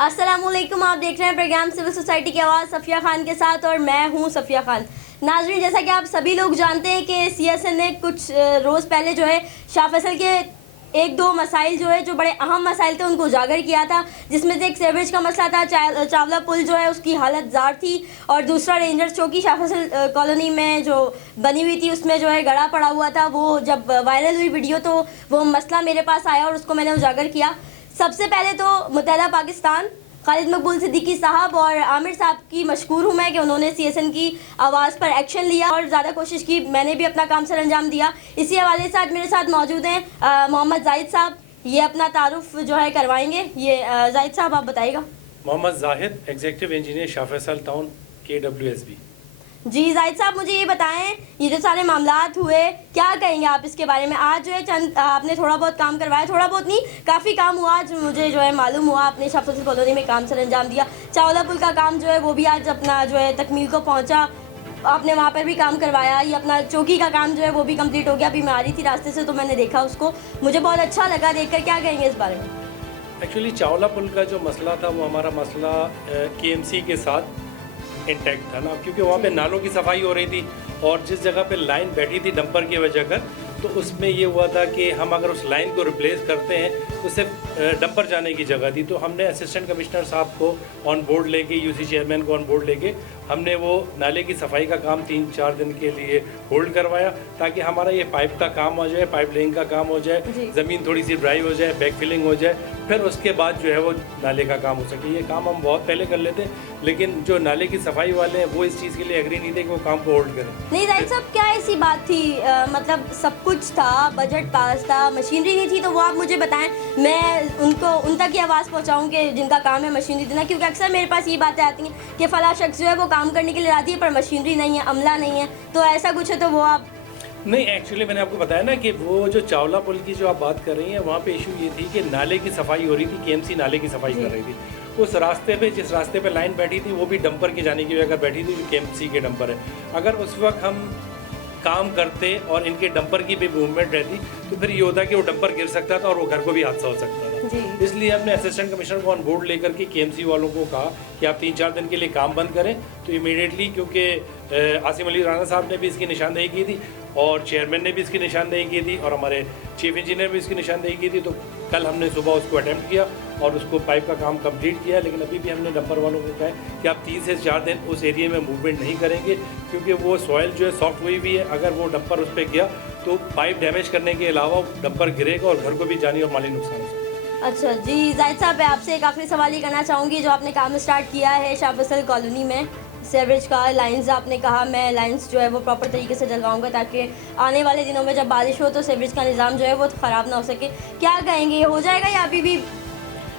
अस्सलामुअलैकुम, आप देख रहे हैं प्रोग्राम सिविल सोसाइटी की आवाज़ सफ़िया खान के साथ और मैं हूं सफ़िया खान। नाज़रीन, जैसा कि आप सभी लोग जानते हैं कि सीएसएन ने कुछ रोज़ पहले जो है शाह फैसल के एक दो मसाइल जो बड़े अहम मसाइल थे उनको उजागर किया था, जिसमें से एक सीवरेज का मसला था, चावला पुल जो है उसकी हालत ज़ार थी, और दूसरा रेंजर्स चौकी शाह फैसल कॉलोनी में जो बनी हुई थी उसमें जो है गड़ा पड़ा हुआ था। वो जब वायरल हुई वीडियो तो वो मसला मेरे पास आया और उसको मैंने उजागर किया। सबसे पहले तो मुत्तहदा पाकिस्तान, खालिद मकबूल सिद्दीकी साहब और आमिर साहब की मशकूर हूँ मैं कि उन्होंने सीएसएन की आवाज़ पर एक्शन लिया और ज़्यादा कोशिश की। मैंने भी अपना काम सर अंजाम दिया। इसी हवाले से आज मेरे साथ मौजूद हैं मोहम्मद जाहिद साहब। ये अपना तारुफ जो है करवाएंगे। ये जाहिद साहब, आप बताइएगा। Mohammad Zahid, executive engineer Shah Faisal town KWSB। जी जाहिद साहब, मुझे ये बताएं, ये जो सारे मामलात हुए, क्या कहेंगे आप इसके बारे में? आज जो है चंद आपने थोड़ा बहुत काम करवाया, थोड़ा बहुत नहीं काफ़ी काम हुआ। आज मुझे जो है मालूम हुआ आपने शाह फैसल कॉलोनी में काम सर अंजाम दिया। चावला पुल का काम जो है वो भी आज अपना जो है तकमील को पहुंचा, आपने वहाँ पर भी काम करवाया। ये अपना चौकी का काम जो है वो भी कंप्लीट हो गया। अभी मैं आ रही थी रास्ते से तो मैंने देखा उसको, मुझे बहुत अच्छा लगा देखकर। क्या कहेंगे इस बारे में? एक्चुअली चावला पुल का जो मसला था वो हमारा मसला KMC के साथ इंटैक्ट था ना, क्योंकि वहाँ पे नालों की सफाई हो रही थी और जिस जगह पे लाइन बैठी थी डंपर की वजह कर, तो उसमें ये हुआ था कि हम अगर उस लाइन को रिप्लेस करते हैं तो सिर्फ डंपर जाने की जगह थी। तो हमने असिस्टेंट कमिश्नर साहब को ऑन बोर्ड लेके, UC चेयरमैन को ऑन बोर्ड लेके हमने वो नाले की सफाई का काम 3-4 दिन के लिए होल्ड करवाया, ताकि हमारा ये पाइप का काम हो जाए, पाइप लेइंग का काम हो जाए, ज़मीन थोड़ी सी ड्राई हो जाए, बैक फिलिंग हो जाए, फिर उसके बाद जो है वो नाले का काम हो सके। ये काम हम बहुत पहले कर लेते, लेकिन जो नाले की सफाई वाले हैं वो इस चीज़ के लिए एग्री नहीं थे कि वो काम को होल्ड करें। नहीं जाहिद साहब, क्या ऐसी बात थी? मतलब सब कुछ था, बजट पास था, मशीनरी नहीं थी, तो वो आप मुझे बताएं, मैं उन तक की आवाज़ पहुंचाऊं कि जिनका काम है मशीनरी देना। क्योंकि अक्सर मेरे पास ये बातें आती हैं कि फ़लाँ शख्स जो है वो काम करने के लिए राज़ी है पर मशीनरी नहीं है, अमला नहीं है, तो ऐसा कुछ है तो वो आप नहीं। एक्चुअली मैंने आपको बताया ना कि वो जो चावला पुल की जो आप बात कर रही हैं वहाँ पे इशू ये थी कि नाले की सफाई हो रही थी, KMC नाले की सफाई कर रही थी। उस रास्ते पे, जिस रास्ते पे लाइन बैठी थी वो भी डंपर की जाने की वजह बैठी थी, जो KMC के डंपर है। अगर उस वक्त हम काम करते और इनके डंपर की भी मूवमेंट रहती तो फिर ये होता कि वो डंपर गिर सकता था और वो घर को भी हादसा हो सकता था। इसलिए हमने असिस्टेंट कमिश्नर को ऑन बोर्ड लेकर के KMC वालों को कहा कि आप 3-4 दिन के लिए काम बंद करें। तो इमीडिएटली, क्योंकि आसिम अली राना साहब ने भी इसकी निशानदेही की थी और चेयरमैन ने भी इसकी निशानदेही की थी और हमारे चीफ इंजीनियर भी इसकी निशानदेही की थी, तो कल हमने सुबह उसको अटैम्प्ट किया और उसको पाइप का काम कंप्लीट किया। लेकिन अभी भी हमने डंपर वालों को कहा है कि आप 3 से 4 दिन उस एरिया में मूवमेंट नहीं करेंगे, क्योंकि वो सॉइल जो है सॉफ्ट हुई हुई है। अगर वो डंपर उस पर गया तो पाइप डैमेज करने के अलावा डंपर गिरेगा और घर को भी जानी और माली नुकसान हो सकता है। अच्छा जी जाहिद साहब, मैं आपसे एक आखिरी सवाल ही करना चाहूँगी। जो आपने काम स्टार्ट किया है शाह फैसल कॉलोनी में सीवरेज का, लाइंस आपने कहा, मैं लाइंस जो है वो प्रॉपर तरीके से डलवाऊंगा ताकि आने वाले दिनों में जब बारिश हो तो सीवरेज का निज़ाम जो है वो ख़राब ना हो सके। क्या कहेंगे, ये हो जाएगा या अभी भी?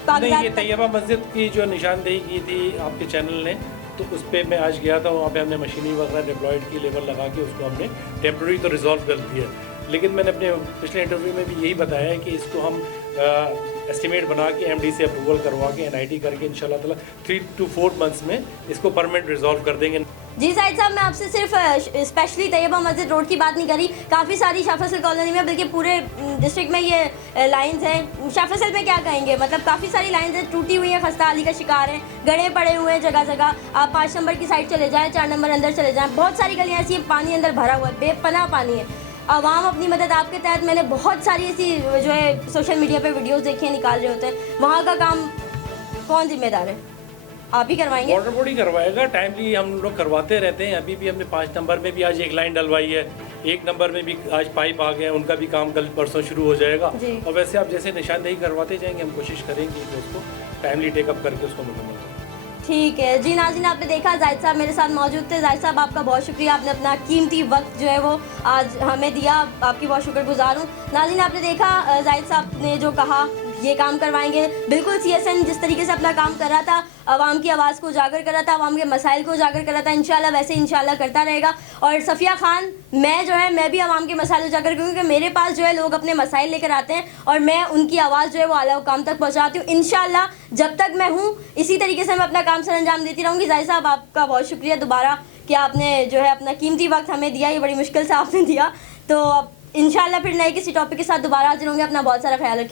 नहीं, ये तैयबा मस्जिद की जो निशानदेही की थी आपके चैनल ने, तो उस पर मैं आज गया था, वहाँ पे हमने मशीनरी वगैरह डिप्लॉयड की, लेबर लगा के उसको हमने टेम्प्रेरी तो रिजॉल्व कर दिया। लेकिन मैंने अपने पिछले इंटरव्यू में भी यही बताया है कि इसको हम एस्टिमेट बना के MD से अप्रूवल करवा के NIT करके इंशाल्लाह ताला 3 to 4 मंथ्स में इसको परमानेंट रिजॉल्व कर देंगे। जी जाहिद साहब, मैं आपसे सिर्फ स्पेशली तैयबा मस्जिद रोड की बात नहीं करी, काफ़ी सारी शाह फैसल कॉलोनी में, बल्कि पूरे डिस्ट्रिक्ट में ये लाइंस हैं। शाह फैसल में क्या कहेंगे? मतलब काफ़ी सारी लाइंस हैं, टूटी हुई हैं, खस्ता हाली का शिकार हैं, गड्ढे पड़े हुए हैं जगह जगह। आप 5 नंबर की साइड चले जाएँ, 4 नंबर अंदर चले जाएँ, बहुत सारी गलियाँ ऐसी पानी अंदर भरा हुआ है, बेपनाह पानी है। आवाम अपनी मदद आपके तहत, मैंने बहुत सारी ऐसी जो है सोशल मीडिया पे वीडियोस देखी हैं, निकाल रहे होते हैं, वहाँ का काम कौन जिम्मेदार है? आप ही करवाएंगे? वाटर बोर्ड ही करवाएगा, टाइमली हम लोग करवाते रहते हैं। अभी भी हमने 5 नंबर में भी आज एक लाइन डलवाई है, 1 नंबर में भी आज पाइप आ गए हैं, उनका भी काम कल परसों शुरू हो जाएगा। और वैसे आप जैसे निशानदेही करवाते जाएंगे, हम कोशिश करेंगे कि उसको टाइमली टेकअप करके उसको मुकम्मल करें। ठीक है जी। नाज़रीन, आपने देखा जाहिद साहब मेरे साथ मौजूद थे। जाहिद साहब, आपका बहुत शुक्रिया, आपने अपना कीमती वक्त जो है वो आज हमें दिया, आपकी बहुत शुक्रगुजार हूँ। नाज़रीन, आपने देखा जाहिद साहब ने जो कहा, ये काम करवाएंगे। बिल्कुल सीएसएन जिस तरीके से अपना काम कर रहा था, आवाम की आवाज़ को उजागर कर रहा था, आवाम के मसाइल को उजागर कर रहा था, इंशाल्लाह वैसे इंशाल्लाह करता रहेगा। और सफ़िया खान, मैं भी आवाम के मसाइल उजागर करूँगी, क्योंकि मेरे पास जो है लोग अपने मसाइल लेकर आते हैं और मैं उनकी आवाज़ जो है वो आला हुकाम तक पहुँचाती हूँ। इंशाल्लाह जब तक मैं हूँ इसी तरीके से मैं अपना काम सर अंजाम देती रहूँगी। जाहिद साहब, आपका बहुत शुक्रिया दोबारा कि आपने जो है अपना कीमती वक्त हमें दिया, ये बड़ी मुश्किल से आपने दिया। तो अब इंशाल्लाह फिर नए किसी टॉपिक के साथ दोबारा हाजिर होंगे। अपना बहुत सारा ख्याल रखिए।